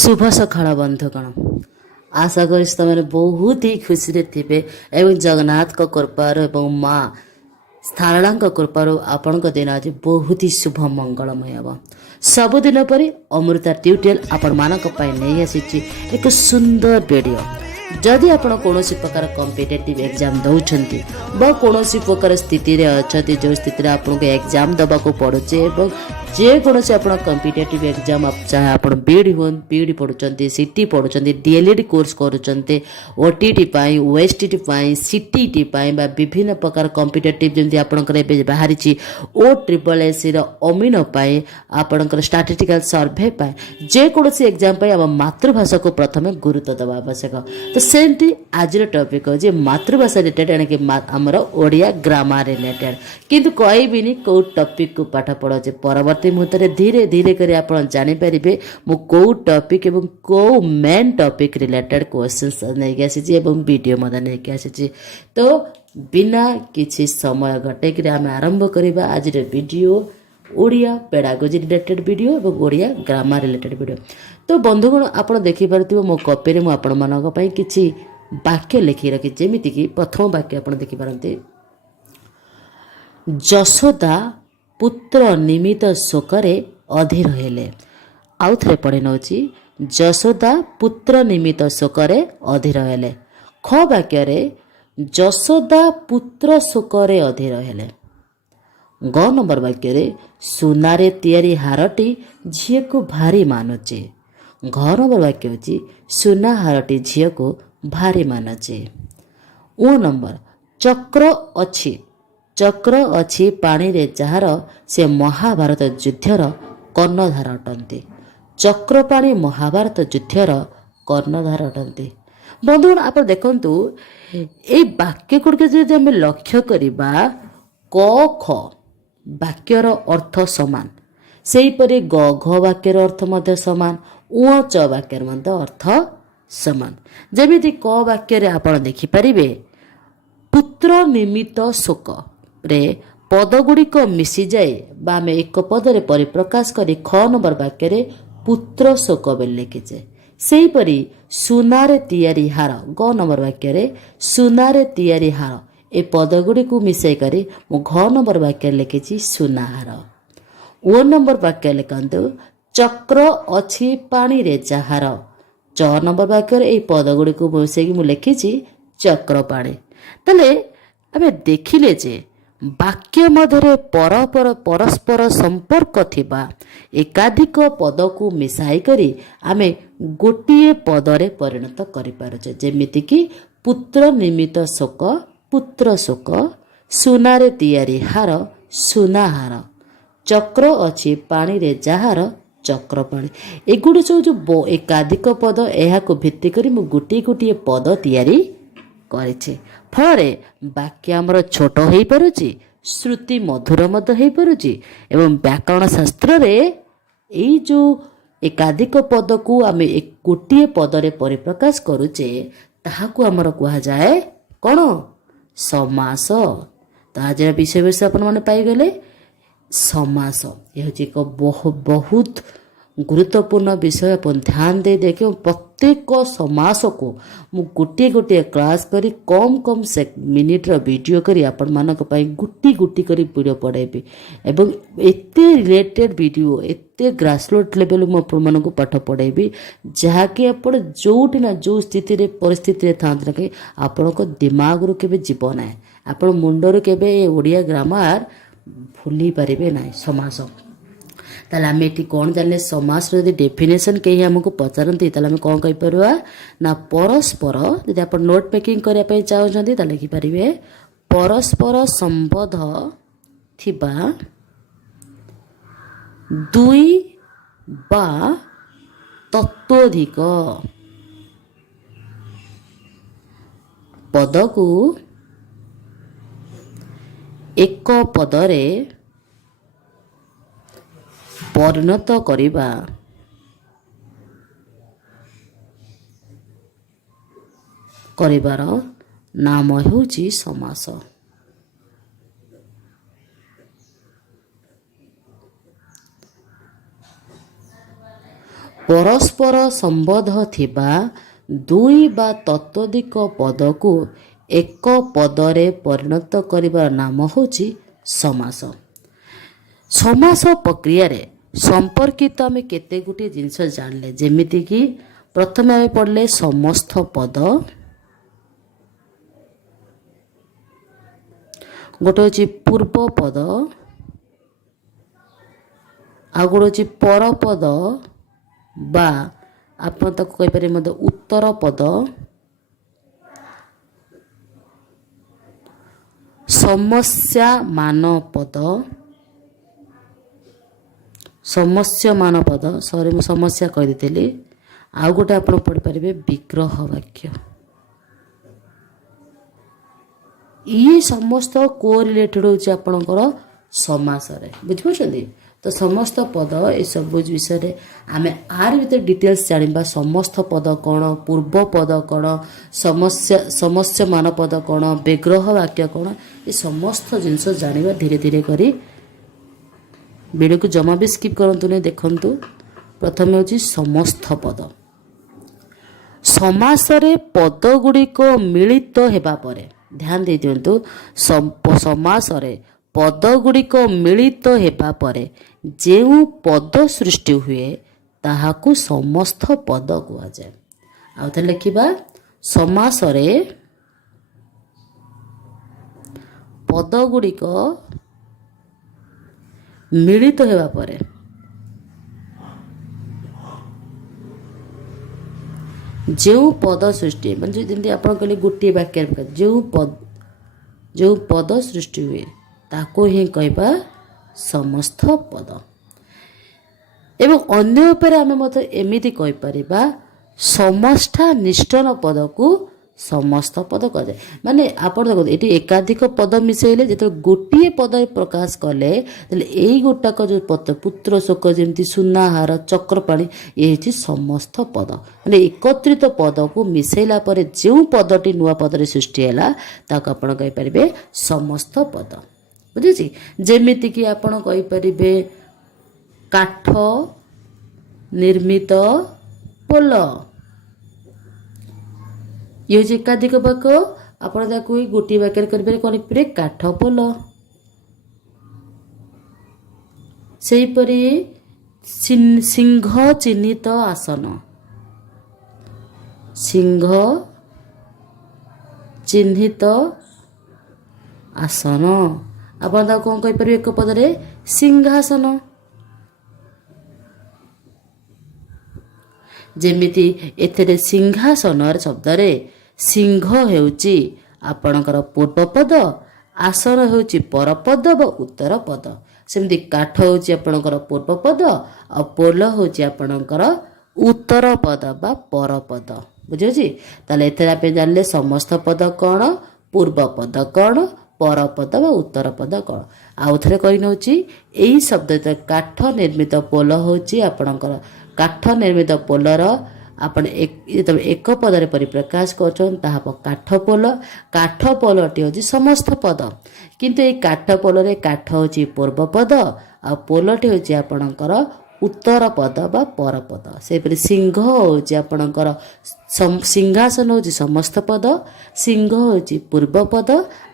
शुभ सकाळ बंधुगण आशा करी तुम बहुत ही खुशी रे थे एवं जगन्नाथ को कृपार एवं माँ स्थारणा कृपार आपण दिन आज बहुत ही शुभ मंगलमय हम सबुदिन पर अमृता ट्यूटोरियल आपण मानक नहीं आसी एक सुंदर वीडियो जदि आपण कौन प्रकार कॉम्पिटिटिव एग्जाम दौरान कौन प्रकार स्थिति रे अच्छा जो स्थिति आपको एग्जाम दबा को पड़ुचे जेकोसी आप कॉम्पिटिटिव एग्जाम चाहे आप बीडी हूँ बीडी पढ़ुं सीटी पढ़ुं डीएलएड कोर्स करुँच ओटीटी ओएसटीटी सीटीटी विभिन्न प्रकार कॉम्पिटिटिव जमी आपंकर बाहरी ओ ट्रिपल एससी अमीन आपंकर स्टैटिस्टिकल सर्वे जेकोसी एग्जाम आम मातृभाषा को प्रथम गुरुत्व देवा आवश्यक तो सेमती आज टॉपिक हूँ मातृभाषा रिलेटेड यानी कि आमर ओडिया ग्रामर रिलेटेड किंतु कहबिनी कौ टॉपिक को पाठ पढ़ाचे परवर्ती मुहूर्त धीरे धीरे कर आप जानीपारे मु कौ टॉपिक एवं कौ मेन टॉपिक रिलेटेड क्वेश्चंस नहीं आसी वीडियो नहीं आसी तो बिना किसी समय घटेक आम आरंभ करवा आज video Odia pedagogy related video और ओडिया ग्रामर रिलेटेड वीडियो तो बंधुगण आप देखिपे मो कॉपी रे आपण मानक किछि वाक्य लिखि रखी जेमिति कि प्रथम वाक्य आप देखिपारते यशोदा पुत्र निमित्त शोकरे अधीर हेले आउ थे पढ़ी नौची यशोदा पुत्र निमित्त शोकरे अधीर हेले ख वाक्य रे यशोदा पुत्र शोकरे अधीर हेले ग नंबर वाक्य रे सुनारे तैयारी हारटी झील को भारी मानुचे घ नंबर वाक्य होची सुना हारटी झील को भारी मानुचे ओ नंबर चक्र अच्छी पानी रे जार से महाभारत युद्धर कर्णधार अटंती चक्र पानी महाभारत युद्धर कर्णधार अटंती बंधुगण आप देखंतु ए वाक्य गुड़िक जब आम लक्ष्य करवा क ख वाक्यर अर्थ समान सेहीपरि ग घ वाक्यर अर्थ मध्य समान उ च वाक्यर मध्य अर्थ समान जेमिति क वाक्य आपण देखिपारे पुत्र निमित्त शोक रे पदगुड़िक मिसी जाए बा आम एक पदरे परिप्रकाश करी ख नंबर वाक्य रे पुत्र शोक बोली लिखिचे सेहीपरि सुनारे तैयारी हार ग नंबर वाक्य रे सुनारे तैयारी हार ए पदगुड़ी को मिसाई करी मु घ नंबर वाक्य लिखिची सुनाहार ओ नंबर वाक्य लिखंतु चक्र अछि पानी रे जहार च नंबर वाक्य रे ए पदगुड़ी को मिसाई मु लिखिची चक्र पानी तले आमे देखिले जे वाक्य मध्य परस्पर संपर्क थिबा एकाधिक पद को मिसाई करी आमे गोटिए पदरे परिणत करि पारुचे जेमिति कि पुत्र निमित्त शोक पुत्र शोक सुनारे तैयारी हार सुनाहार चक्र अच्छी पानी रे जहार चक्र पानी एगुड़ी सब जो एकाधिक पद यह भित्ति करी मु गोटे गोटे पद तैयारी करिछि फल वाक्य आमर छोट हो पारुछि श्रुति मधुर मध्य हो पारुछि एवं व्याकरण शास्त्र रे एई जो एकाधिक पद को आम एक गोटे पदरे परिप्रकाश करुचे ताहाकु आमर कहा जाए कौन समास तो आज विषय वस्तु आपण मैंने पाईगले समास यह हूँ एक बहुत गुरुत्वपूर्ण विषय अपन ध्यान दे देखिए प्रत्येक समास को मु गोटे गोटे क्लास करी कम से मिनिट्र वीडियो करी आपण मानक पई गुटी गुटी करी वीडियो पढ़ाइबी एवं एते रिलेटेड वीडियो एते ग्रासरूट लेवल मु आपण मानक पाठ पढ़ाइबी जहाँकि आपण जोटी ना जो स्थिति रे परिस्थिति रे थांत ना कि आपण को दिमाग रो केबे जीव ना आपण मुंडर केबे ओडिया ग्रामर भूली पारिबे ना समास ताले आम ये कौन जाने समास यदि डेफिनेशन कहीं आमको पचारती आम कौन कहीपर ना परस्पर यदि आप नोट मेकिंग करने चाहते तो लिखिपारे परस्पर संबंध थिबा दुई बा तत्वधिक पद को एक पदरे परिणत करिबा करिबार नाम हेउची समास परस्पर परस्पर संबंध थिबा दुई बा तत्वधिक पद को एक पदरे परिणत करिबार नाम होची समास। समास प्रक्रिया रे संपर्कित आम केते गुटी जिनस जानले जेमिति कि प्रथमे आम पढ़ले समस्त पद, गोटे होची पूर्व पद, आ गोटे होची पर पद बा आपण ताको कहि पारे मते उत्तर पद, समस्या मान पद, समस्या मान पद सॉरी मु समस्या कहि देतिली। आ गोटे आपण पढ़ि पारिबे विग्रह वाक्य। ये समस्त को रिलेटेड होची आपणकर समास रे बुझिपाछथि। तो समस्त पद ए सब विषय आम आर भीतर डिटेल्स जानिबा। समस्त पद कौन, पूर्व पद कौन, समस्या मान पद कौन, विग्रह वाक्य कौन, ये समस्त जिनस जानिबा धीरे धीरे करी। वीडियो को जमा भी स्किप करंतु नहीं, देखंतु। प्रथम होची समस्त पद। समास रे पद गुड़िक मिलित हेबा परे ध्यान दे दियंतु। समास रे पद गुड़िक मिलित हेबा परे जेउ पद सृष्टि हुए ताहाकु समस्त पद कुआ जाए। आउ थे लिखिबा समास रे पद गुड़िक मिलित हेबा परे जो पद सृष्टि म्हणजे जेमती आपण कहले गोटे वाक्य जो पद सृष्टि हुए ताको ही कहबा समस्त पद। एवं अन्य उपर आम मत एमिति कहि परिबा समष्टा निष्ठन पद को समस्त पद कहे। माने आपण देखो ये एकाधिक पद मिसेले जो गोटे पद प्रकाश कले यही गोटाक जो पद पुत्र शोक जमी सुनाहार चक्रपाणी ये हूँ समस्त पद। माने एकत्रित पद को मिसेला पर जो पदटी नुआ पदरे सृष्टि है ताको आपण कहि परिबे समस्त पद। बुझी जेमिति कि आपण कहि परिबे काठ निर्मित पोल, ये हूँ एकाधिक वाक्य। आपण ताकू गोटे वाक्य करें कौन पे काठ पोल। सेहीपरि सिंह चिन्हित आसन, सिंह चिन्हित आसन आपण ताकू कौन कहि परिबे एक पदरे सिंहासन। जेमिति एथरे सिंहासन शब्द रे सिंह हेउची आपणकर पूर्व पद, आसन हेउची पर पद व उत्तर पद। सेमती काठ हेउची आपणकर पूर्व पद और पोल हेउची आपणकर उत्तर पद बा पर पद। बुझी ताले एथरे आपे जानले समस्त पद कौन, पूर्व पद कौन, पर पद व उत्तर पद कौन। आउ थरे कहि नउची एही शब्द काठ निर्मित पोल होची आपणकर काठ निर्मित पोलर आपण एक पदरे परिप्रकाश कर काठ पोल। काठ पोलटी हूँ समस्त पद किंतु ये काठ पोल काठ हूँ पूर्व पद आ पोलटी हूँ आपणकर उत्तर पद बा पर पद। सेपरि सिंह हूँ आपणकर सिंहासन हूँ समस्त पद, सिंह हूँ पूर्व पद,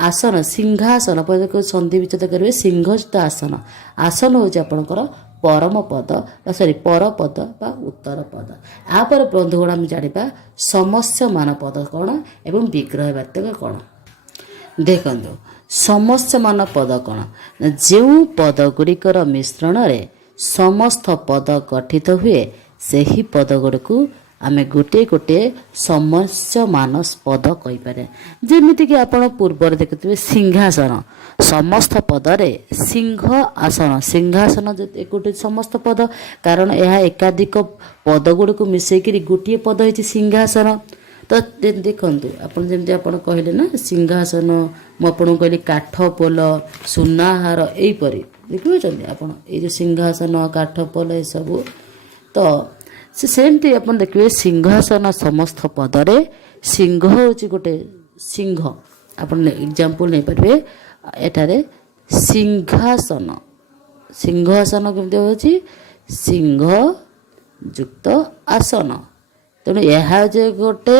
आसन सिंहासन पद को संधि विच्छेद करेंगे सिंहस्थ आसन, आसन हूँ आपणकर परम पद सॉरी पर पद बा उत्तर पद। यापर बंधुगण आम जाना समस्या मान पद कौन एवं विग्रह वाक्य कौन। देखो समस्या मान पद कौन, जो पद गुड़िकर मिश्रण रे समस्त पद गठित हुए सही पद गुड़ को आमे गोटे गोटे समस्या मानस पद कहीपर। जमीती कि आप पूर्व देखुए सिंहासन समस्त पदरे सिंह आसन, सिंहासन गोटे समस्त पद कारण यह एकाधिक पद गुड़ को मिसेक गोटे पद हो सिंहासन। तो देखु आप जमी आप कहले ना सिंहासन मुझे कहली काठ पोल सुनाहार यहीपरी देखुचे आप जो सिंहासन काठ पोल ये सब। तो सेमती आप देखिए सिंहासन समस्त पदरे सिंह हूँ गोटे सिंह आप एग्जाम्पल नहीं पारे एठारे सिंहासन सिंहासन केमती हूँ सिंह ଯୁକ୍ତ ଆସନ। ତେଣୁ ଏହା ଯେ ଗୋଟେ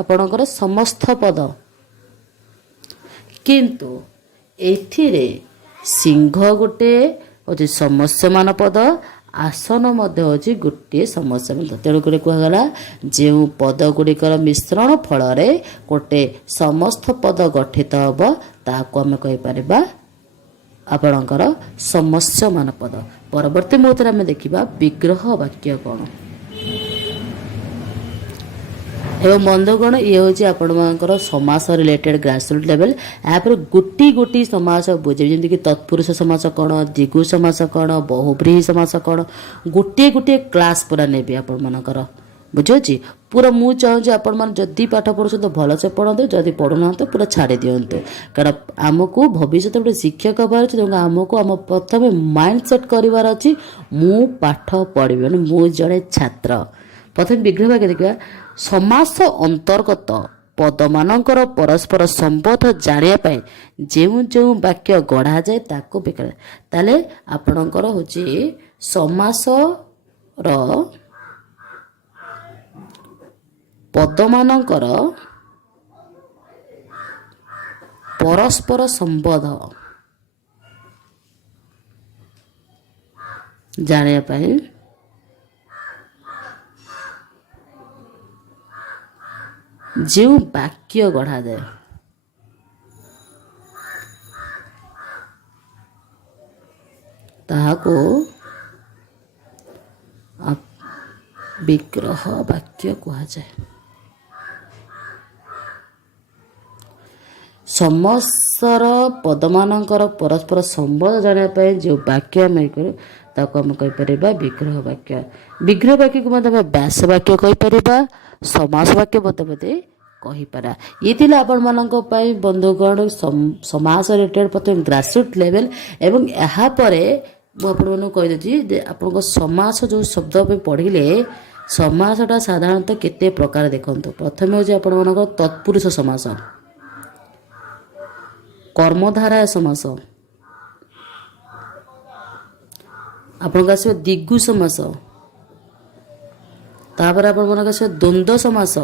ଆପଣଙ୍କର ସମସ୍ତ ପଦ, କିନ୍ତୁ ଏଥିରେ ସିଂହ ଗୋଟେ ହେଉଛି ସମସ୍ୟମାନ ପଦ, ଆସନ ମଧ୍ୟ ହେଉଛି ଗୋଟିଏ ସମସ୍ୟମାନ ପଦ। ତେଣୁକରି କୁହାଗଲା ଯେଉଁ ପଦ ଗୁଡ଼ିକର ମିଶ୍ରଣ ଫଳରେ ଗୋଟେ ସମସ୍ତ ପଦ ଗଠିତ ହେବ ତାହାକୁ ଆମେ କହିପାରିବା ଆପଣଙ୍କର ସମସ୍ୟମାନ ପଦ। ପରବର୍ତ୍ତୀ ମୁହୂର୍ତ୍ତରେ ଆମେ ଦେଖିବା ବିଗ୍ରହ ବାକ୍ୟ କ'ଣ। ଏବଂ ବନ୍ଧୁଗଣ ଇଏ ହେଉଛି ଆପଣମାନଙ୍କର ସମାସ ରିଲେଟେଡ୍ ଗ୍ରାସରୁଟ୍ ଲେଭେଲ୍। ଏହାପରେ ଗୋଟି ସମାସ ବୁଝେଇବି, ଯେମିତିକି ତତ୍ପୁରୁଷ ସମାସ କ'ଣ, ଦ୍ୱିଗୁ ସମାସ କ'ଣ, ବହୁବ୍ରୀହି ସମାସ କ'ଣ, ଗୋଟିଏ କ୍ଲାସ୍ ପୁରା ନେବି ଆପଣମାନଙ୍କର, ବୁଝୁଛି। ପୁରା ମୁଁ ଚାହୁଁଛି ଆପଣମାନେ ଯଦି ପାଠ ପଢ଼ୁଛନ୍ତି ଭଲସେ ପଢ଼ନ୍ତୁ, ଯଦି ପଢ଼ୁନାହାନ୍ତି ପୁରା ଛାଡ଼ି ଦିଅନ୍ତୁ, କାରଣ ଆମକୁ ଭବିଷ୍ୟତରେ ଗୋଟେ ଶିକ୍ଷକ ହେବାର ଅଛି। ତେଣୁ ଆମକୁ ଆମ ପ୍ରଥମେ ମାଇଣ୍ଡ ସେଟ୍ କରିବାର ଅଛି, ମୁଁ ପାଠ ପଢ଼ିବି, ମାନେ ମୁଁ ଜଣେ ଛାତ୍ର। ପ୍ରଥମେ ବିଗ୍ରହ ବାକ୍ୟ ଦେଖିବା। ସମାସ ଅନ୍ତର୍ଗତ ପଦମାନଙ୍କର ପରସ୍ପର ସମ୍ବନ୍ଧ ଜାଣିବା ପାଇଁ ଯେଉଁ ବାକ୍ୟ ଗଢ଼ାଯାଏ ତାକୁ ବିଗ୍ରହ। ତାହେଲେ ଆପଣଙ୍କର ହେଉଛି ସମାସର ପଦମାନଙ୍କର ପରସ୍ପର ସମ୍ବନ୍ଧ ଜାଣିବା ପାଇଁ ଯେଉଁ ବାକ୍ୟ ଗଢ଼ାଯାଏ ତାହାକୁ ବିଗ୍ରହ ବାକ୍ୟ କୁହାଯାଏ। ସମସ୍ତର ପଦମାନଙ୍କର ପରସ୍ପର ସମ୍ବନ୍ଧ ଜାଣିବା ପାଇଁ ଯେଉଁ ବାକ୍ୟ ଆମେ କରୁ ତାକୁ ଆମେ କହିପାରିବା ବିଗ୍ରହ ବାକ୍ୟ। ବିଗ୍ରହ ବାକ୍ୟକୁ ମଧ୍ୟ ଆମେ ବ୍ୟାସ ବାକ୍ୟ କହିପାରିବା, ସମାସ ବାକ୍ୟ ମଧ୍ୟ କହିପାରିବା। ଇଏ ଥିଲା ଆପଣମାନଙ୍କ ପାଇଁ ବନ୍ଧୁଗଣ ସମାସ ରିଲେଟେଡ୍ ପ୍ରଥମେ ଗ୍ରାସରୁଟ୍ ଲେଭେଲ୍। ଏବଂ ଏହାପରେ ମୁଁ ଆପଣମାନଙ୍କୁ କହିଦେଉଛି ଯେ ଆପଣଙ୍କ ସମାସ ଯେଉଁ ଶବ୍ଦ ପାଇଁ ପଢ଼ିଲେ ସମାସଟା ସାଧାରଣତଃ କେତେ ପ୍ରକାର ଦେଖନ୍ତୁ। ପ୍ରଥମେ ହେଉଛି ଆପଣମାନଙ୍କର ତତ୍ପୁରୁଷ ସମାସ, କର୍ମଧାରୟ ସମାସ, ଆପଣଙ୍କ ଆସିବ ଦ୍ୱିଗୁ ସମାସ, ତାପରେ ଆପଣମାନଙ୍କ ଆସିବ ଦ୍ୱନ୍ଦ୍ୱ ସମାସ,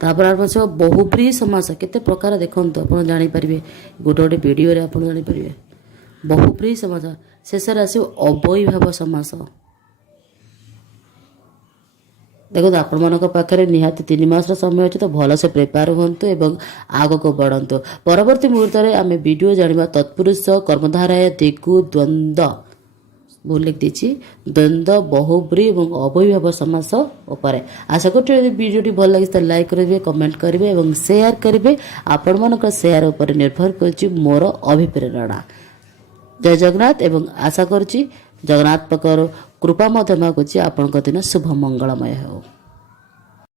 ତାପରେ ଆପଣ ଆସିବ ବହୁବ୍ରୀହି ସମାସ। କେତେ ପ୍ରକାର ଦେଖନ୍ତୁ ଆପଣ ଜାଣିପାରିବେ, ଗୋଟେ ଭିଡ଼ିଓରେ ଆପଣ ଜାଣିପାରିବେ। ବହୁବ୍ରୀହି ସମାସ, ଶେଷରେ ଆସିବ ଅବୈଭାବ ସମାସ। ଦେଖନ୍ତୁ ଆପଣମାନଙ୍କ ପାଖରେ ନିହାତି 3 ମାସର ସମୟ ଅଛି, ତ ଭଲସେ ପ୍ରିପେୟାର ହୁଅନ୍ତୁ ଏବଂ ଆଗକୁ ବଢ଼ନ୍ତୁ। ପରବର୍ତ୍ତୀ ମୁହୂର୍ତ୍ତରେ ଆମେ ଭିଡ଼ିଓ ଜାଣିବା ତତ୍ପୁରୁଷ, କର୍ମଧାରୟ, ଦ୍ୱିଗୁ, ଦ୍ୱନ୍ଦ୍ୱ, ମୁଁ ଲେଖିଦେଇଛି ଦ୍ୱନ୍ଦ୍ୱ, ବହୁବ୍ରୀହି ଏବଂ ଅବୈଭାବ ସମାସ ଉପରେ। ଆଶା କରୁଛି ଯଦି ଭିଡ଼ିଓଟି ଭଲ ଲାଗିଛି ତାହେଲେ ଲାଇକ୍ କରିବେ, କମେଣ୍ଟ କରିବେ ଏବଂ ସେୟାର କରିବେ। ଆପଣମାନଙ୍କ ସେୟାର ଉପରେ ନିର୍ଭର କରୁଛି ମୋର ଅଭିପ୍ରେରଣା। ଜୟ ଜଗନ୍ନାଥ ଏବଂ ଆଶା କରୁଛି ଜଗନ୍ନାଥ ପାଖରୁ କୃପା ମଧ୍ୟ ମାଗୁଛି ଆପଣଙ୍କ ଦିନ ଶୁଭ ମଙ୍ଗଳମୟ ହେଉ।